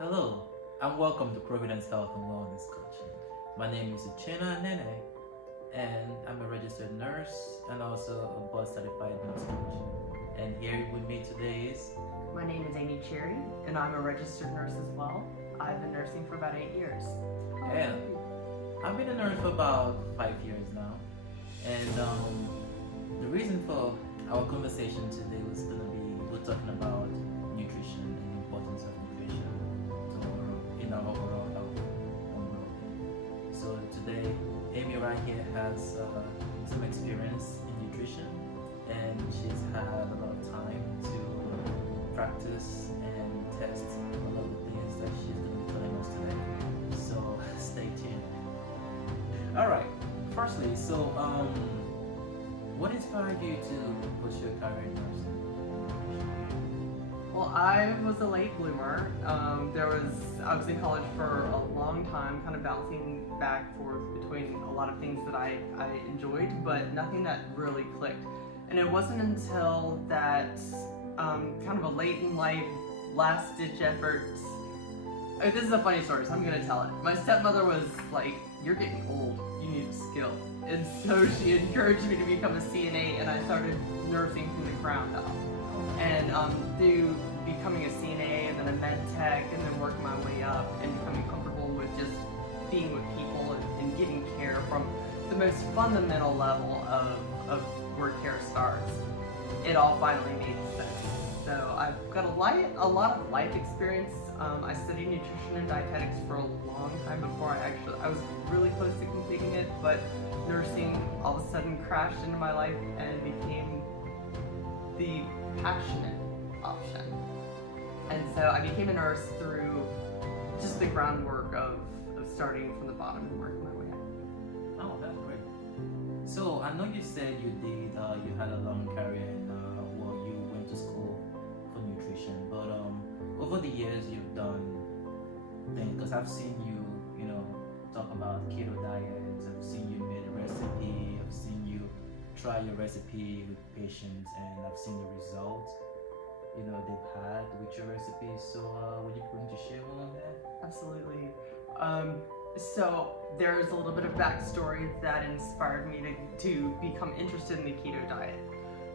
Hello, and welcome to Providence Health and Wellness Coaching. My name is Uchenna Nene, and I'm a registered nurse and also a board certified nurse coach. And here with me today is... My name is Amy Cherry, and I'm a registered nurse as well. I've been nursing for about 8 years. Yeah, I've been a nurse for about 5 years now. And the reason for our conversation today was going to be, we're talking about nutrition and the importance of nutrition in our overall health and well-being. So today, Amy right here has some experience in nutrition, and she's had a lot of time to practice and test a lot of the things that she's going to be telling us today. So stay tuned. All right. Firstly, so what inspired you to pursue a career in nursing? Well, I was a late bloomer. I was in college for a long time, kind of bouncing back and forth between a lot of things that I enjoyed, but nothing that really clicked. And it wasn't until that kind of a late in life, last-ditch effort. This is a funny story, so I'm going to tell it. My stepmother was like, "You're getting old, you need a skill." And so she encouraged me to become a CNA, and I started nursing from the ground up. And through becoming a CNA and then a med tech and then working my way up and becoming comfortable with just being with people and getting care from the most fundamental level of where care starts, it all finally made sense. So I've got a lot of life experience. I studied nutrition and dietetics for a long time before I was really close to completing it, but nursing all of a sudden crashed into my life and became the passionate option. And so I became a nurse through just the groundwork of starting from the bottom and working my way up. Oh, that's great. So I know you said you had a long career and you went to school for nutrition, but over the years you've done things, because I've seen you talk about keto diets, I've seen you make a recipe, I've seen you try your recipe with patients, and I've seen the results they've had with your recipe. So would you be willing to share all of that? Absolutely. So there's a little bit of backstory that inspired me to become interested in the keto diet.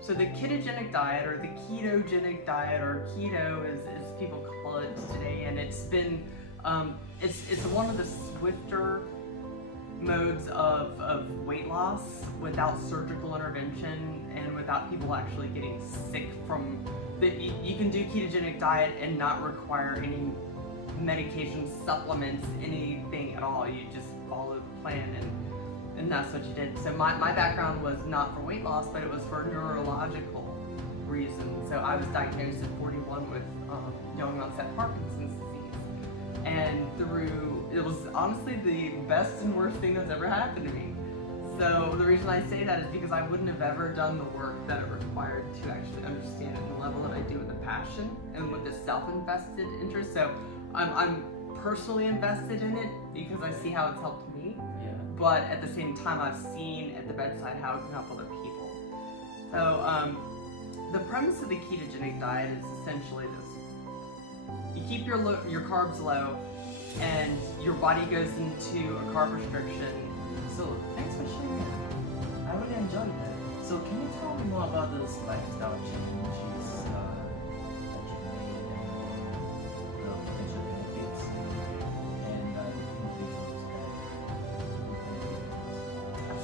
So the ketogenic diet, or the ketogenic diet, or keto as people call it today, and it's been it's one of the swifter modes of weight loss without surgical intervention and without people actually getting sick from you can do ketogenic diet and not require any medication, supplements, anything at all. You just follow the plan and that's what you did. So my background was not for weight loss, but it was for neurological reasons. So I was diagnosed at 41 with young onset Parkinson's disease. And it was honestly the best and worst thing that's ever happened to me. So the reason I say that is because I wouldn't have ever done the work that it required to actually understand it at the level that I do with the passion and with the self-invested interest. So I'm personally invested in it because I see how it's helped me. Yeah. But at the same time, I've seen at the bedside how it can help other people. So the premise of the ketogenic diet is essentially this: you keep your carbs low, and your body goes into a carb restriction. So thanks for sharing. I really enjoyed that. So can you tell me more about this lifestyle changes that you've made and the potential benefits and individuals that?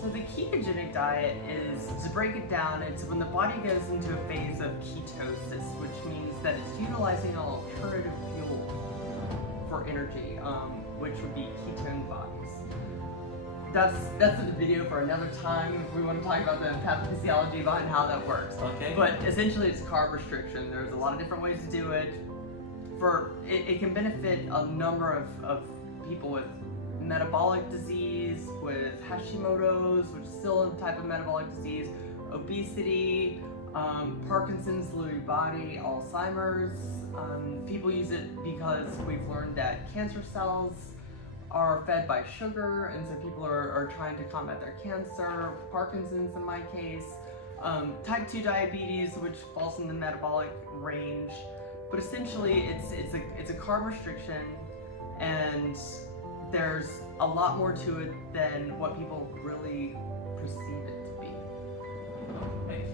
So the ketogenic diet is, to break it down, it's when the body goes into a phase of ketosis, which means that it's utilizing an alternative fuel for energy, which would be ketone bodies. That's a video for another time if we want to talk about the pathophysiology behind how that works. Okay. But essentially it's carb restriction. There's a lot of different ways to do it. It can benefit a number of people with metabolic disease, with Hashimoto's, which is still a type of metabolic disease, obesity, Parkinson's, Lewy body, Alzheimer's. People use it because we've learned that cancer cells are fed by sugar, and so people are trying to combat their cancer, Parkinson's in my case, type 2 diabetes, which falls in the metabolic range, But essentially, it's a carb restriction, and there's a lot more to it than what people really perceive it to be. Okay.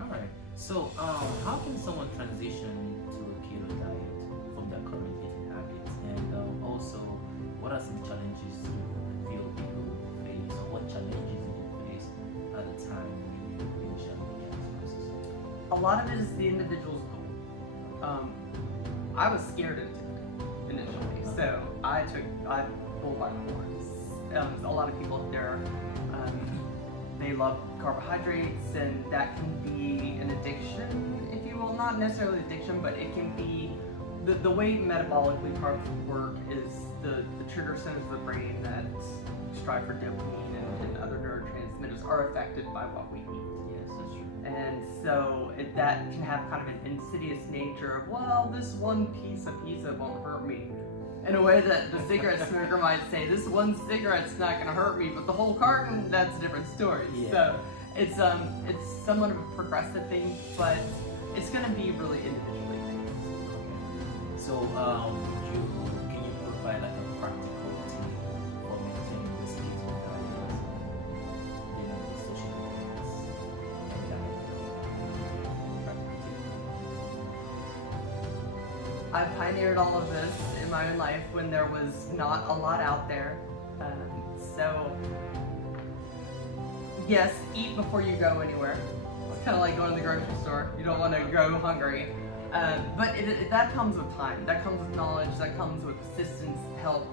All right. So, how can someone transition to a keto diet from their current eating habits? And also, what are some challenges you feel people face, or what challenges did you face at the time when you initially began this process? A lot of it is the individual's goal. I was scared into it initially, so I pulled by the horns. A lot of people up there, they love carbohydrates, and that can be an addiction, if you will. Not necessarily addiction, but it can be the way metabolically carbs work is the trigger centers of the brain that strive for dopamine and other neurotransmitters are affected by what we eat. Yes, that's true. And so that can have kind of an insidious nature of, well, this one piece of pizza won't hurt me. In a way that the cigarette smoker might say, this one cigarette's not going to hurt me, but the whole carton, that's a different story. Yeah. So it's somewhat of a progressive thing, but it's going to be really individually based. So, can you provide like a practical tip for maintaining this keto diet, dealing with social media and diet? I pioneered all of this in my own life when there was not a lot out there. So, yes, eat before you go anywhere. It's kind of like going to the grocery store. You don't want to go hungry. But that comes with time. That comes with knowledge. That comes with assistance, help,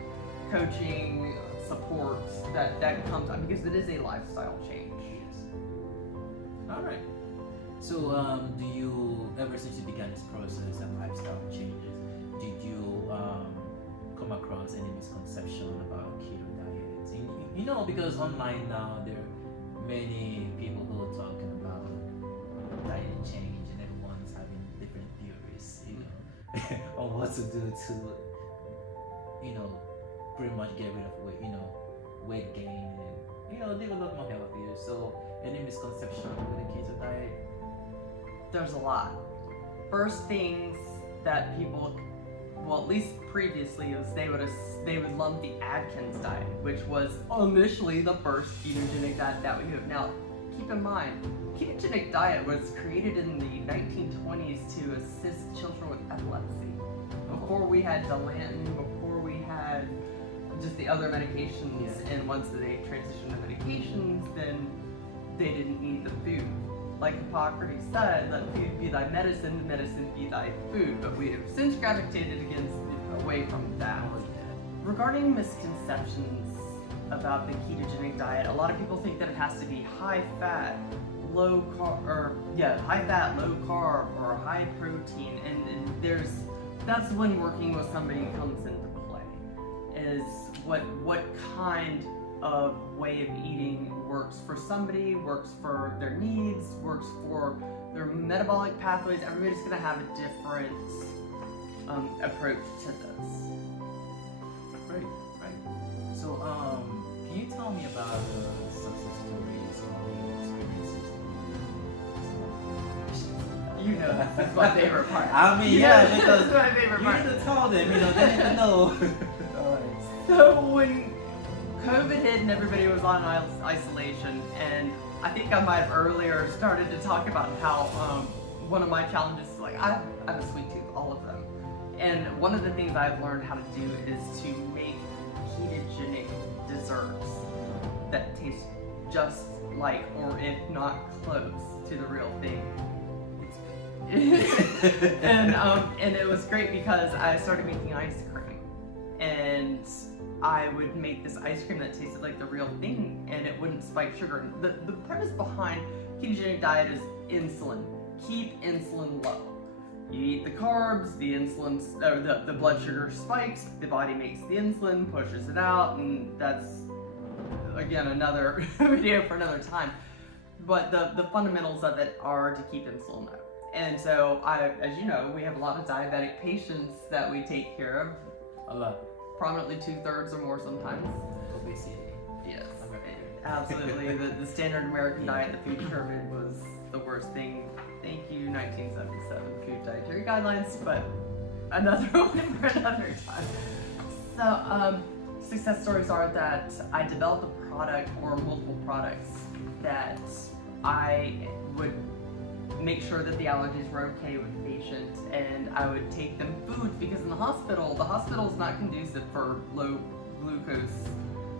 coaching, support. That comes because it is a lifestyle change. Yes. All right. So, do you, ever since you began this process and lifestyle changes, did you come across any misconception about keto diets? You know, because online now there are many people who are talking about diet change, and everyone's having different theories, you know, on what to do to, you know, pretty much get rid of weight, you know, weight gain, and you know, live a lot more healthier. So, any misconception with the keto diet? There's a lot. First things that people, well, at least previously, is they would lump the Atkins diet, which was initially the first ketogenic diet that we knew of. Now, keep in mind, ketogenic diet was created in the 1920s to assist children with epilepsy. Before we had Dilantin, before we had just the other medications, Yeah. and once they transitioned to medications, then they didn't need the food. Like Hippocrates said, let food be thy medicine, medicine be thy food. But we have since gravitated away from that. Regarding misconceptions about the ketogenic diet, a lot of people think that it has to be high fat, low carb, low carb, or high protein, and that's when working with somebody comes into play. Is what kind of way of eating works for somebody, works for their needs, works for their metabolic pathways. Everybody's going to have a different approach to this. Right. So, can you tell me about success stories or experiences? You know, this is my favorite part. I mean, Yes, because this is my favorite you part. need to tell them, you know, they need to know. Alright. So when COVID hit and everybody was on isolation, and I think I might have earlier started to talk about how one of my challenges is like I have a sweet tooth, all of them. And one of the things I've learned how to do is to make ketogenic desserts that taste just like, or if not close to the real thing. And it was great because I started making ice cream, and I would make this ice cream that tasted like the real thing, and it wouldn't spike sugar. The premise behind ketogenic diet is insulin. Keep insulin low. You eat the carbs, the insulin, or the blood sugar spikes, the body makes the insulin, pushes it out, and that's, again, another video for another time. But the fundamentals of it are to keep insulin low. And so, as you know, we have a lot of diabetic patients that we take care of. A lot. Prominently 2/3 or more sometimes. Obesity. Yes, absolutely. The standard American diet, the food pyramid, was the worst thing Thank you, 1977 Food Dietary Guidelines, but another one for another time. So, success stories are that I developed a product or multiple products that I would make sure that the allergies were okay with the patient, and I would take them foods because in the hospital is not conducive for low glucose,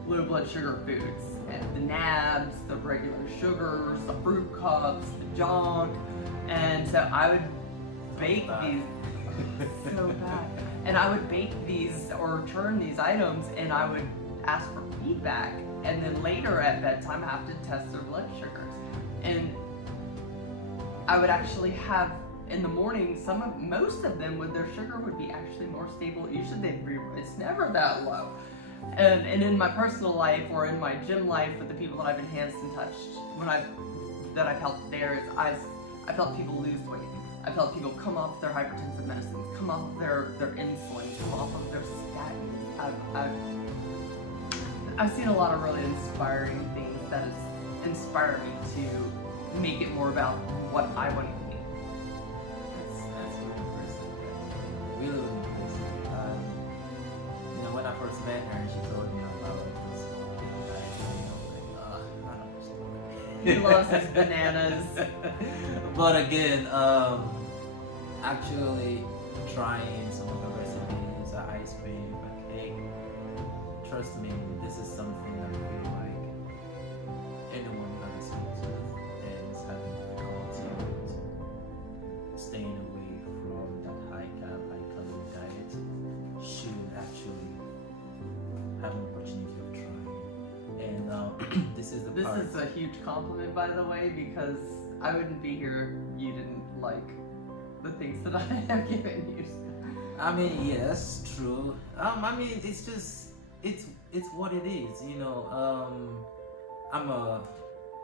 low blood sugar foods. And the nabs, the regular sugars, the fruit cups, the junk, and so I would bake these so bad. And I would bake these or churn these items, and I would ask for feedback. And then later at bedtime, I have to test their blood sugars. And I would actually have in the morning, most of them, with their sugar would be actually more stable. Usually it's never that low. And in my personal life or in my gym life with the people that I've enhanced and touched, that I've helped there, is I felt people lose weight. I felt people come off their hypertensive medicines, come off of their insulin, come off of their statins. I've seen a lot of really inspiring things that has inspired me to make it more about what I want to eat. That's really impressive. Really, really impressive. When I first met her, she told me about this diet, I don't understand. He loves his bananas. But again, actually trying some of the recipes, ice cream, a cake. Trust me, this is something I feel like anyone who has a sweet tooth and is having difficulty with staying away from that high carb, high calorie diet should actually have an opportunity of trying. And this is the part. This is a huge compliment, by the way, because I wouldn't be here if you didn't like the things that I have given you. I mean, yes, true. I mean, it's just, it's what it is, you know. I'm a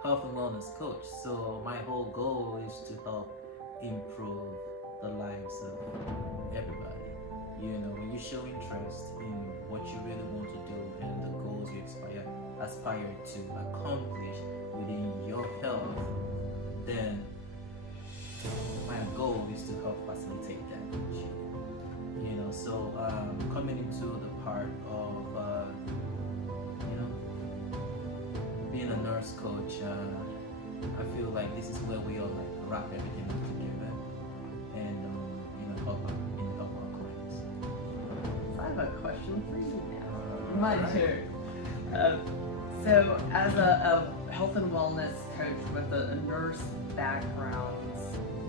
health and wellness coach, so my whole goal is to help improve the lives of everybody. You know, when you show interest in what you really want to do and the goals you aspire to accomplish within your health, then my goal is to help facilitate that with you. You know, so coming into the part of being a nurse coach, I feel like this is where we all like wrap everything up together and help our clients. I have a question for you now. My Alright. turn. So, as a health and wellness coach with a nurse background,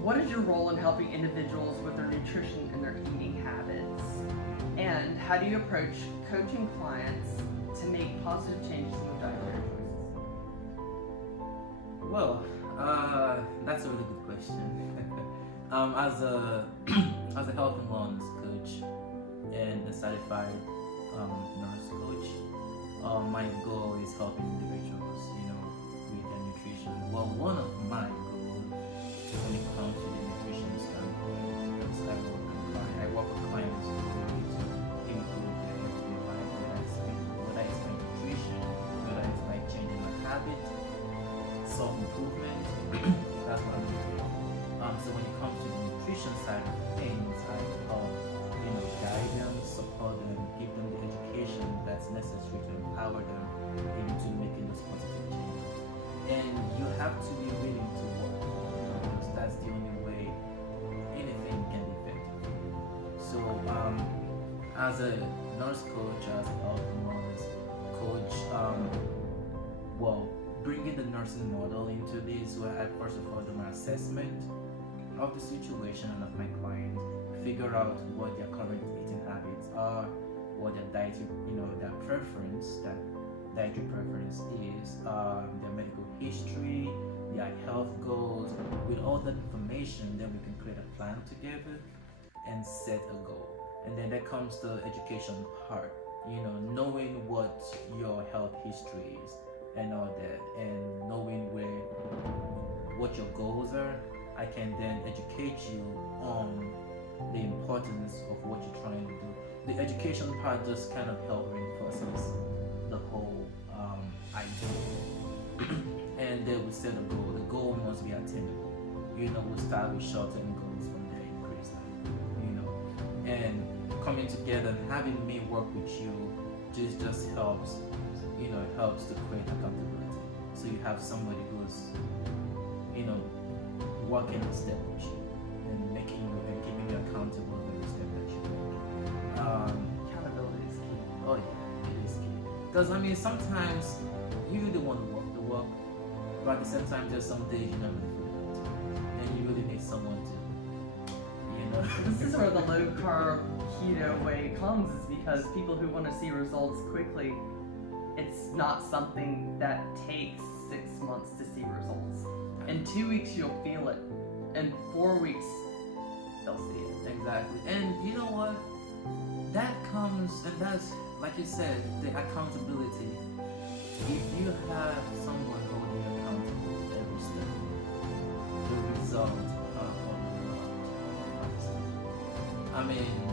what is your role in helping individuals with their nutrition and their eating habits? And how do you approach coaching clients to make positive changes in their dietary choices? Well, that's a really good question. As a health and wellness coach and a certified nurse coach, my goal is helping individuals, with their nutrition. Well, one of my goals when it comes to the nutrition standpoint, because I work with clients who need to improve their everyday life, whether it's my nutrition, whether it's by changing my habit, self-improvement. That's what I'm doing. So when it comes to the nutrition side of things, I help, guide them, support them, give them the education that's necessary to empower them into making those positive changes. And you have to be willing to work, because that's the only way anything can be effective. So as a nurse coach, as a health and wellness coach, bringing the nursing model into this, where I first of all do my assessment of the situation and of my client, figure out what their current eating habits are, what their dietary, their preference, that dietary preference is, their medical history, their health goals. With all that information, then we can create a plan together and set a goal. And then there comes the education part, knowing what your health history is and all that, and knowing what your goals are. I can then educate you on the importance of what you're trying to do. The education part just kind of help reinforces the whole idea. And then we set a goal. The goal must be attainable. we'll start with short-term goals, from there increase that, and coming together and having me work with you just helps, it helps to create accountability. So you have somebody who's, walking in step with you and making you and keeping you accountable every step that you make. Accountability is key. Oh yeah, it is key. Because sometimes you really want to walk the walk, but at the same time, there's some days you don't really feel it, and you really need someone to, This is where the low carb keto way comes, is because people who want to see results quickly, it's not something that takes 6 months to see results. In 2 weeks you'll feel it. In 4 weeks they'll see it. Exactly. And you know what? That comes, and that's, like you said, the accountability. If you have someone holding you accountable every step, the result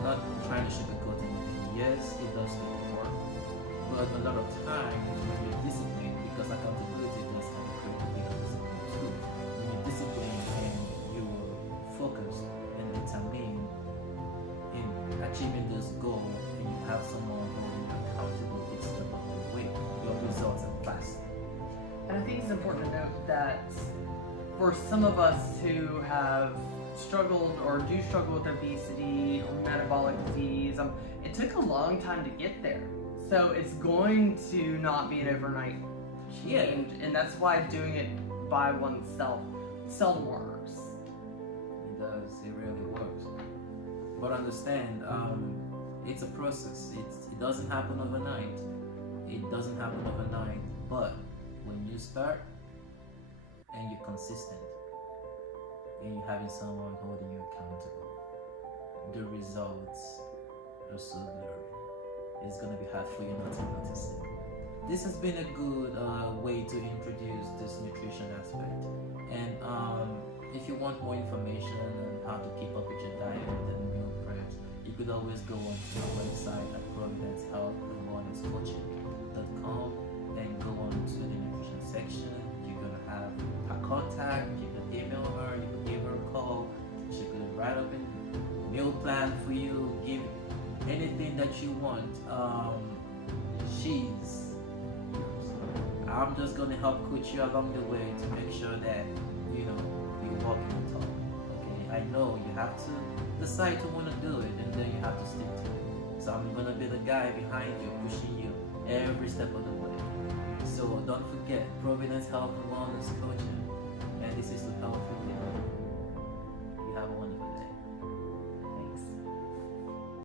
not trying to sugarcoat anything. Yes, it does take work, but a lot of times when you're disciplined, because accountability does have a great big discipline too. When you're disciplined and you're focused and determined in achieving this goal, and you have someone holding you accountable each step of the way, your results are fast. And I think it's important to note that for some of us who have struggled or do struggle with obesity or metabolic disease, it took a long time to get there. So it's going to not be an overnight change, and that's why doing it by oneself seldom works. It does, it really works. But understand, it's a process. It doesn't happen overnight. But when you start and you're consistent, and you're having someone holding you accountable, the results are so blurry. It's gonna be hard for you not to notice it. This has been a good way to introduce this nutrition aspect. And if you want more information on how to keep up with your diet and meal preps, you could always go onto our website at providencehealthandwellnesscoaching.com and go on to the nutrition section. You're gonna have her contact. You can email her, you can give her a call. She could write up a meal plan for you, give anything that you want. She's yours. I'm just gonna help coach you along the way to make sure that you're walking the talk. Okay, I know you have to decide to want to do it, and then you have to stick to it. So I'm gonna be the guy behind you, pushing you every step of the way. So don't forget, Providence Health and Wellness Coaching, and this is to help you. You have a wonderful day.